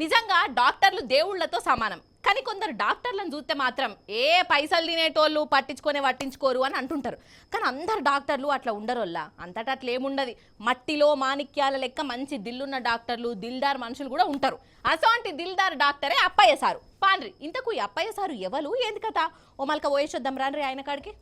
నిజంగా డాక్టర్లు దేవుళ్లతో సమానం. కానీ కొందరు డాక్టర్లను చూస్తే మాత్రం ఏ పైసలు తినేటోళ్ళు పట్టించుకోరు అని అంటుంటారు. కానీ అందరు డాక్టర్లు అట్లా ఉండరోల్లా, అంతటా అట్లేముండదు. మట్టిలో మాణిక్యాల లెక్క మంచి దిల్లున్న డాక్టర్లు, దిల్దార్ మనుషులు కూడా ఉంటారు. అసోంటి దిల్దార్ డాక్టరే అప్పయ్య సారు. పాండ్రి ఇంతకు ఈ అప్పయ్య సారు ఎవరు, ఏంది కథ? ఓ మల్క పోయేసొద్దాం రాండ్రి ఆయన కాడికి.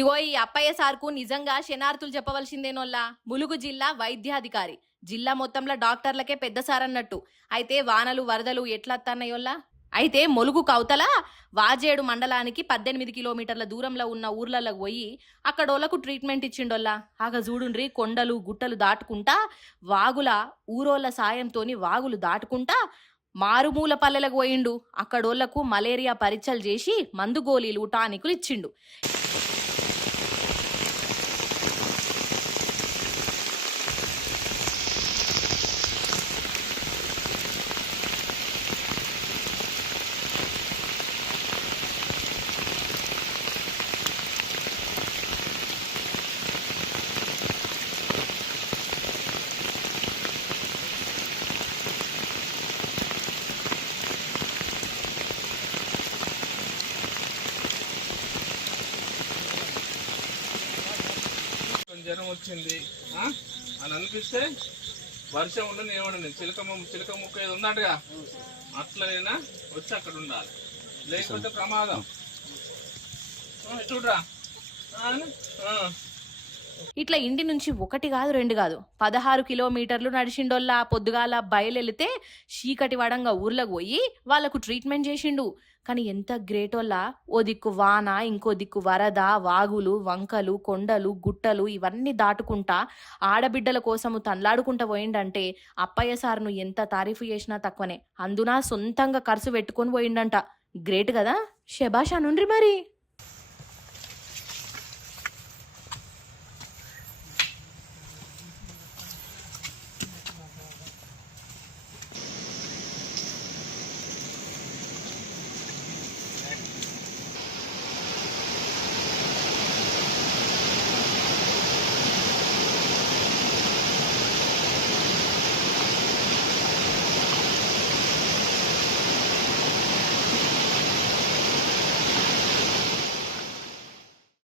ఇగో ఈ అప్పయ్య సార్కు నిజంగా శనార్థులు చెప్పవలసిందేనోల్లా. ములుగు జిల్లా వైద్యాధికారి. జిల్లా మొత్తంలో డాక్టర్లకే పెద్ద సార్ అన్నట్టు. అయితే వానలు వరదలు ఎట్లత్తన్నాయోల్లా. అయితే మొలుగు కౌతల వాజేడు మండలానికి 18 కిలోమీటర్ల దూరంలో ఉన్న ఊర్లలోకి పోయి అక్కడోళ్లకు ట్రీట్మెంట్ ఇచ్చిండోల్లా. ఆగ చూడుండ్రి, కొండలు గుట్టలు దాటుకుంటా వాగుల ఊరోళ్ల సాయంతోని వాగులు దాటుకుంటా మారుమూల పల్లెలకు పోయిండు. అక్కడోళ్లకు మలేరియా పరీక్షలు చేసి మందు గోళీలు టానికులు ఇచ్చిండు. జ్వరం వచ్చింది అని అనిపిస్తే వర్షం ఉండని ఏమన్నా చిలక ముక్క ఏది ఉన్నట్టుగా అట్లనైనా వచ్చి అక్కడ ఉండాలి, లేకపోతే ప్రమాదం. చూడరా ఇట్లా ఇంటి నుంచి 1 కాదు 2 కాదు 16 కిలోమీటర్లు నడిచిండోల్లా. పొద్దుగాల బయలుతే చీకటి వడంగా ఊర్లకు పోయి వాళ్లకు ట్రీట్మెంట్ చేసిండు. కానీ ఎంత గ్రేటోల్లా, ఓ దిక్కు వాన, ఇంకో దిక్కు వరద, వాగులు, వంకలు, కొండలు, గుట్టలు ఇవన్నీ దాటుకుంటా ఆడబిడ్డల కోసము తన్లాడుకుంటా పోయిండంటే అప్పయ్య సార్ను ఎంత తారీఫు చేసినా తక్కువనే. అందున సొంతంగా ఖర్చు పెట్టుకొని పోయిండంట. గ్రేట్ కదా, శభాష్ అనుండ్రి మరి.